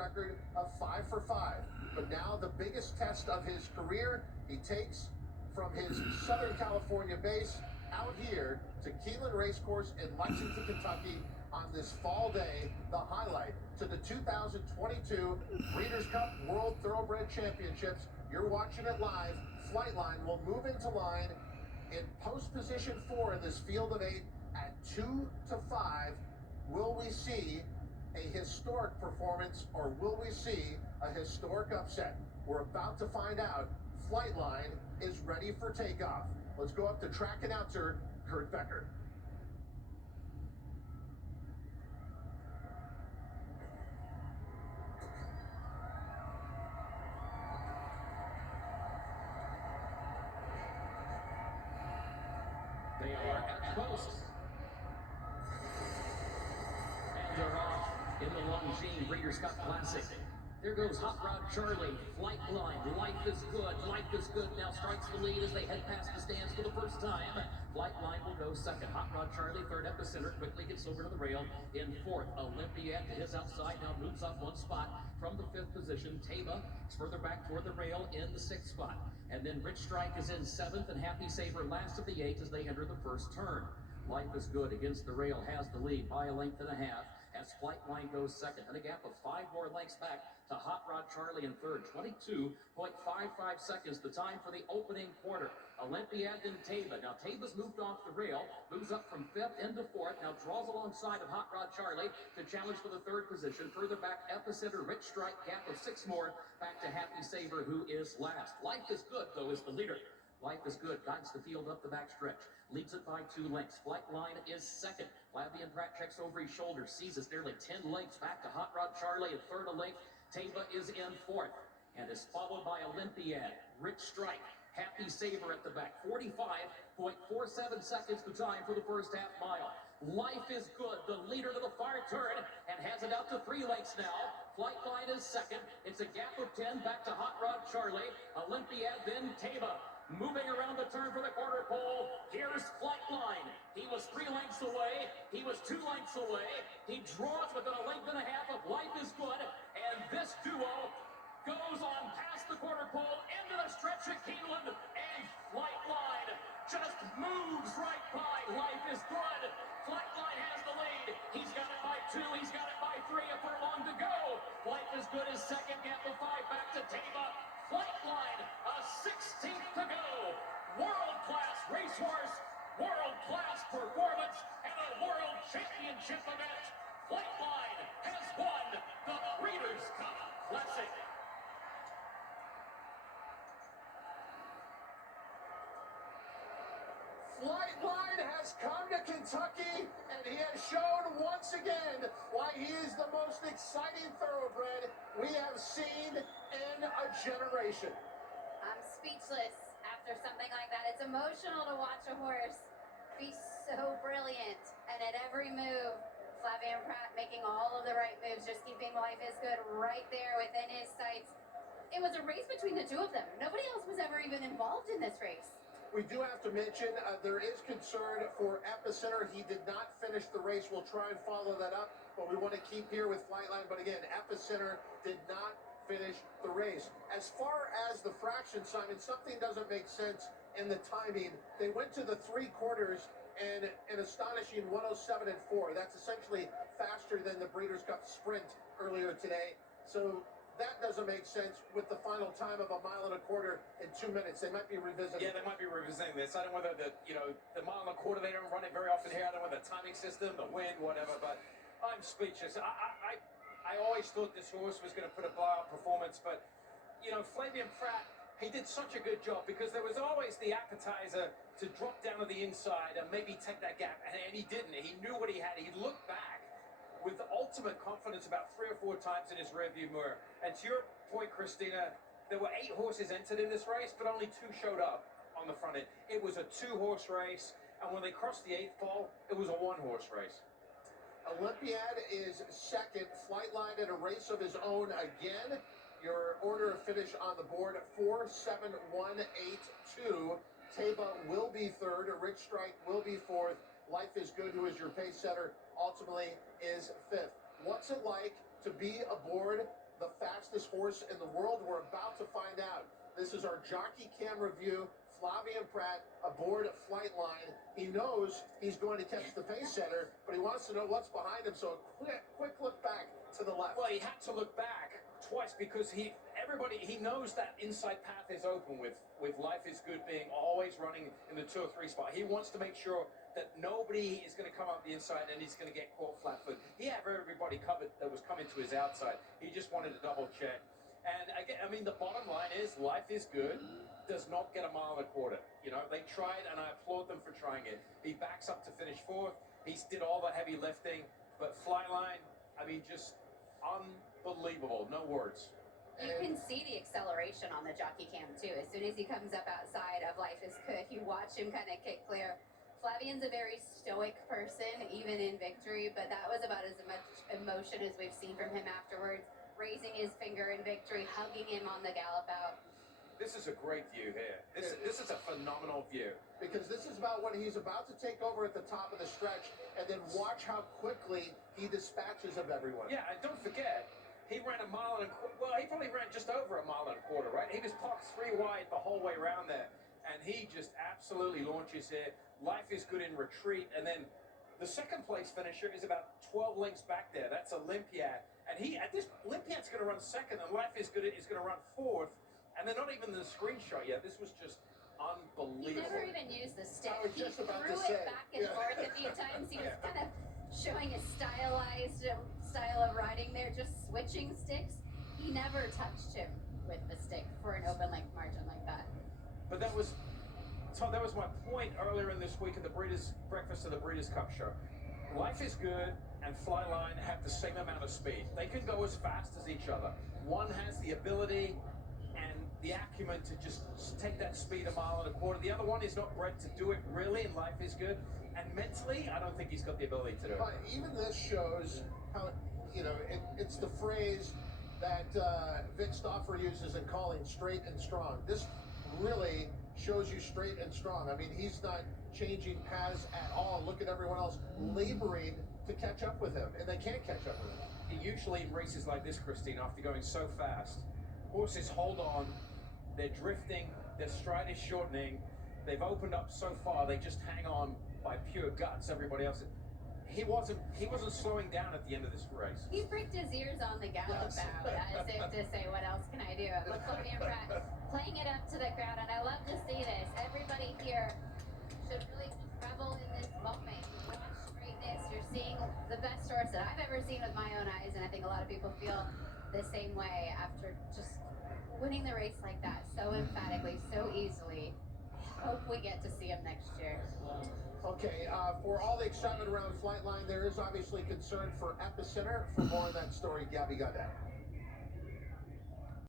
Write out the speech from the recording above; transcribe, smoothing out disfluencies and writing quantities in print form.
record of 5 for 5. But now the biggest test of his career, he takes from his Southern California base out here to Keeneland Racecourse in Lexington, Kentucky on this fall day, the highlight to the 2022 Breeders' Cup World Thoroughbred Championships. You're watching it live. Flightline will move into line in post position 4 in this field of 8 at 2 to 5. Will we see a historic performance or will we see a historic upset? We're about to find out. Flightline is ready for takeoff. Let's go up to track announcer Kurt Becker. They are at post. And they're off in the Longines Breeders' Cup Classic. There goes Hot Rod Charlie, Flightline, Life is Good, Life is Good now strikes the lead as they head past the stands for the first time. Flightline will go second. Hot Rod Charlie, third Epicenter, quickly gets over to the rail in fourth. Olympiad to his outside, now moves up one spot from the fifth position. Taba is further back toward the rail in the sixth spot. And then Rich Strike is in seventh, and Happy Saver last of the eight as they enter the first turn. Life is Good against the rail has the lead by a length and a half as Flightline goes second, and a gap of 5 more lengths back to Hot Rod Charlie in third. 22.55 seconds, the time for the opening quarter. Olympiad and Taba. Now Taba's moved off the rail, moves up from fifth into fourth, now draws alongside of Hot Rod Charlie to challenge for the third position. Further back, Epicenter, Rich Strike, gap of 6 more back to Happy Saver, who is last. Life is Good, though, is the leader. Life is Good guides the field up the backstretch, leads it by 2 lengths. Flightline is second. Flavien Prat checks over his shoulder, sees us nearly 10 lengths back to Hot Rod Charlie in third a length. Taba is in fourth and is followed by Olympiad, Rich Strike, Happy Saver at the back. 45.47 seconds the time for the first half mile. Life is Good, the leader to the far turn, and has it out to 3 lengths now. Flightline is second. It's a gap of 10 back to Hot Rod Charlie. Olympiad, then Taba. Moving around the turn for the quarter pole, here's Flightline. He was 3 lengths away. He was 2 lengths away. He draws within a length and a half of Life is Good. And this duo goes on past the quarter pole into the stretch at Keeneland. And Flightline just moves right by Life is Good. Flightline has the lead. He's got it by 2. He's got it by 3. A furlong to go. Life is Good is second. Gap of 5 back to Taba. Flightline, a 16th to go. World-class racehorse, world-class performance, and a world championship event. Flightline has won the Breeders' Cup Classic. Flightline has come to Kentucky, and he has shown once again why he is the most exciting thoroughbred we have seen in a generation. I'm speechless after something like that. It's emotional to watch a horse be so brilliant, and at every move, Flavien Prat making all of the right moves, just keeping Life is Good right there within his sights. It was a race between the two of them. Nobody else was ever even involved in this race. We do have to mention there is concern for Epicenter. He did not finish the race. We'll try and follow that up, but we want to keep here with Flightline. But again, Epicenter did not finish the race. As far as the fraction, Simon, something doesn't make sense in the timing. They went to the 3 quarters and an astonishing 107 and 4. That's essentially faster than the Breeders' Cup Sprint earlier today. So that doesn't make sense with the final time of 1.25 miles in 2 minutes. They might be revisiting. Yeah, they might be revisiting this. I don't know whether the 1.25 miles, they don't run it very often here. I don't know whether the timing system, the wind, whatever, but I'm speechless. I always thought this horse was going to put a blowout performance, but, Flavien Prat, he did such a good job because there was always the appetizer to drop down to the inside and maybe take that gap, and he didn't. He knew what he had. He looked back with the ultimate confidence about 3 or 4 times in his rearview mirror. And to your point, Christina, there were 8 horses entered in this race, but only 2 showed up on the front end. It was a 2-horse race, and when they crossed the 8th pole, it was a 1-horse race. Olympiad is second. Flightline in a race of his own again. Your order of finish on the board, 4, 7, 1, 8, 2. Taba will be third. Rich Strike will be fourth. Life is Good, who is your pace setter, ultimately is fifth. What's it like to be aboard fastest horse in the world? We're about to find out. This is our jockey cam review. Flavien Prat aboard at Flightline. He knows he's going to catch the pace setter, but he wants to know what's behind him. So a quick look back to the left. Well, he had to look back twice because he knows that inside path is open with Life is Good being always running in the 2 or 3 spot. He wants to make sure that nobody is going to come up the inside and he's going to get caught flat-footed. He had everybody covered that was coming to his outside. He just wanted to double check. And again, I mean, the bottom line is Life is Good does not get a mile and a quarter. You know, they tried, and I applaud them for trying it. He backs up to finish 4th. He did all the heavy lifting, but Flightline, I mean, just unbelievable. No words. You can see the acceleration on the jockey cam too. As soon as he comes up outside of Life is Good, you watch him kind of kick clear. Flavien's a very stoic person, even in victory, but that was about as much emotion as we've seen from him afterwards, raising his finger in victory, hugging him on the gallop out. This is a great view here. This is a phenomenal view. Because this is about when he's about to take over at the top of the stretch, and then watch how quickly he dispatches of everyone. Yeah, and don't forget, he ran a mile and a quarter. Well, he probably ran just over a mile and a quarter, right? He was parked 3 wide the whole way around there. And he just absolutely launches here. Life is Good in retreat. And then the second place finisher is about 12 lengths back there. That's Olympiad. And Olympiad's going to run second, and Life is Good is going to run 4th. And they're not even in the screenshot yet. This was just unbelievable. He never even used the stick. I was He just about threw to say. it back and forth a few times. He was kind of showing a stylized style of riding there, just switching sticks. He never touched him with the stick for an open length margin like that. But that was my point earlier in this week at the Breeders' Breakfast of the Breeders' Cup show. Life is Good and Flightline have the same amount of speed. They can go as fast as each other. One has the ability and the acumen to just take that speed a mile and a quarter. The other one is not bred to do it really, and Life is Good. And mentally, I don't think he's got the ability to do it. Even this shows how, you know, it's the phrase that Vic Stauffer uses in calling straight and strong. This really shows you straight and strong. I mean, he's not changing paths at all. Look at everyone else laboring to catch up with him, and they can't catch up with him. Usually in races like this, Christine, after going so fast, horses hold on, they're drifting, their stride is shortening, they've opened up so far, they just hang on by pure guts. Everybody else, he wasn't slowing down at the end of this race. He pricked his ears on the gallop out as if to say, what else can I do? But Flavien Prat playing it up to the crowd, and I love to see this. Everybody here should really just revel in this moment. Watch greatness. You're seeing the best horse that I've ever seen with my own eyes, and I think a lot of people feel the same way after just winning the race like that so emphatically, so easily. I hope we get to see him next year. Okay, for all the excitement around Flightline, there is obviously concern for Epicenter. For more on that story, Gabby Goddard.